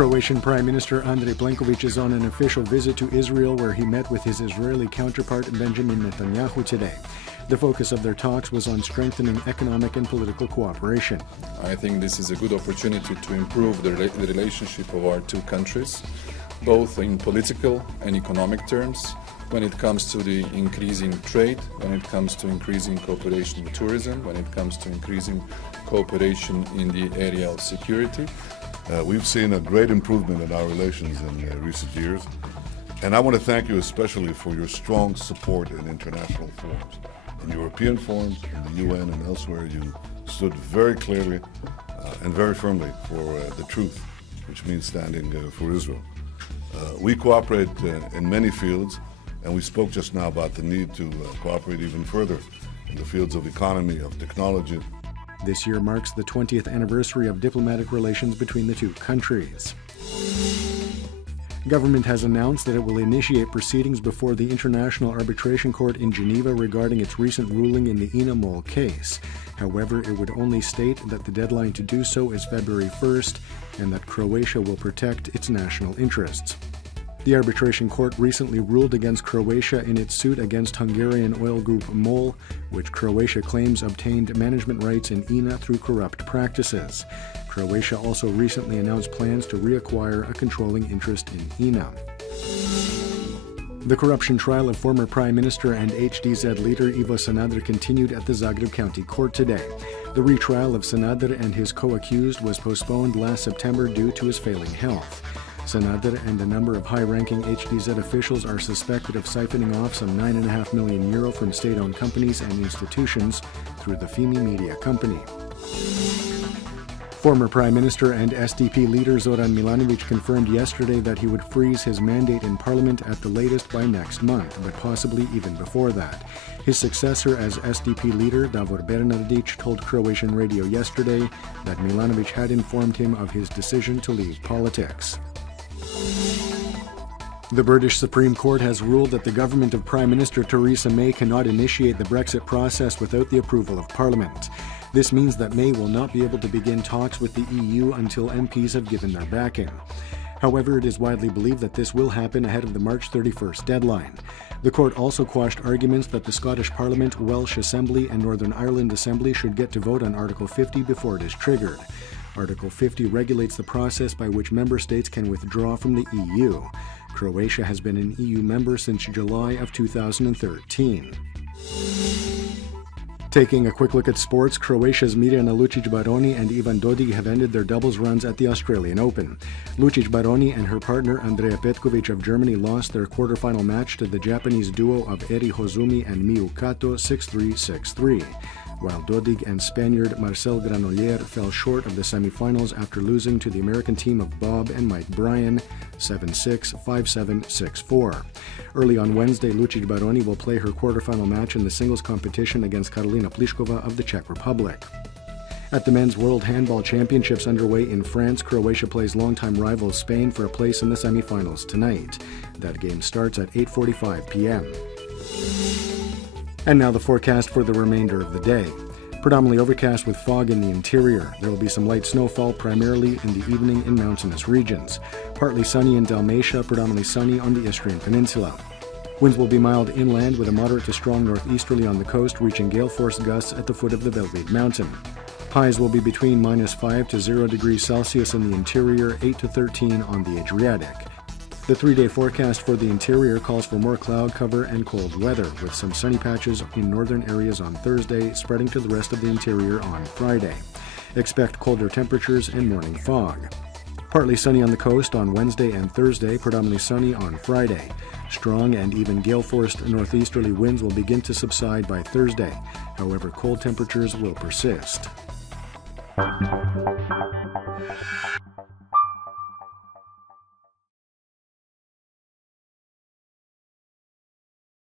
Croatian Prime Minister Andrej Plenković is on an official visit to Israel where he met with his Israeli counterpart Benjamin Netanyahu today. The focus of their talks was on strengthening economic and political cooperation. I think this is a good opportunity to improve the relationship of our two countries, both in political and economic terms, when it comes to the increasing trade, when it comes to increasing cooperation in tourism, when it comes to increasing cooperation in the area of security. We've seen a great improvement in our relations in recent years, and I want to thank you especially for your strong support in international forums. In European forums, in the UN and elsewhere, you stood very clearly and very firmly for the truth, which means standing for Israel. We cooperate in many fields, and we spoke just now about the need to cooperate even further in the fields of economy, of technology. This year marks the 20th anniversary of diplomatic relations between the two countries. Government has announced that it will initiate proceedings before the International Arbitration Court in Geneva regarding its recent ruling in the INA MOL case. However, it would only state that the deadline to do so is February 1st and that Croatia will protect its national interests. The arbitration court recently ruled against Croatia in its suit against Hungarian oil group MOL, which Croatia claims obtained management rights in INA through corrupt practices. Croatia also recently announced plans to reacquire a controlling interest in INA. The corruption trial of former Prime Minister and HDZ leader Ivo Sanader continued at the Zagreb County Court today. The retrial of Sanader and his co-accused was postponed last September due to his failing health. Sanader and a number of high-ranking HDZ officials are suspected of siphoning off some €9.5 million from state-owned companies and institutions through the FIMI media company. Former Prime Minister and SDP leader Zoran Milanovic confirmed yesterday that he would freeze his mandate in Parliament at the latest by next month, but possibly even before that. His successor as SDP leader, Davor Bernardic, told Croatian radio yesterday that Milanovic had informed him of his decision to leave politics. The British Supreme Court has ruled that the government of Prime Minister Theresa May cannot initiate the Brexit process without the approval of Parliament. This means that May will not be able to begin talks with the EU until MPs have given their backing. However, it is widely believed that this will happen ahead of the March 31st deadline. The court also quashed arguments that the Scottish Parliament, Welsh Assembly and Northern Ireland Assembly should get to vote on Article 50 before it is triggered. Article 50 regulates the process by which member states can withdraw from the EU. Croatia has been an EU member since July of 2013. Taking a quick look at sports, Croatia's Mirjana Lučić-Baroni and Ivan Dodig have ended their doubles runs at the Australian Open. Lučić-Baroni and her partner Andrea Petković of Germany lost their quarterfinal match to the Japanese duo of Eri Hozumi and Miyu Kato 6-3, 6-3. While Dodig and Spaniard Marcel Granollers fell short of the semifinals after losing to the American team of Bob and Mike Bryan 7-6, 5-7, 6-4. Early on Wednesday, Lučić-Baroni will play her quarterfinal match in the singles competition against Karolina Pliskova of the Czech Republic. At the Men's World Handball Championships underway in France, Croatia plays longtime rival Spain for a place in the semifinals tonight. That game starts at 8:45 p.m. And now the forecast for the remainder of the day. Predominantly overcast with fog in the interior. There will be some light snowfall primarily in the evening in mountainous regions. Partly sunny in Dalmatia, predominantly sunny on the Istrian Peninsula. Winds will be mild inland with a moderate to strong northeasterly on the coast, reaching gale-force gusts at the foot of the Velebit Mountain. Highs will be between -5 to 0 degrees Celsius in the interior, 8 to 13 on the Adriatic. The 3-day forecast for the interior calls for more cloud cover and cold weather, with some sunny patches in northern areas on Thursday, spreading to the rest of the interior on Friday. Expect colder temperatures and morning fog. Partly sunny on the coast on Wednesday and Thursday, predominantly sunny on Friday. Strong and even gale-forced northeasterly winds will begin to subside by Thursday. However, cold temperatures will persist.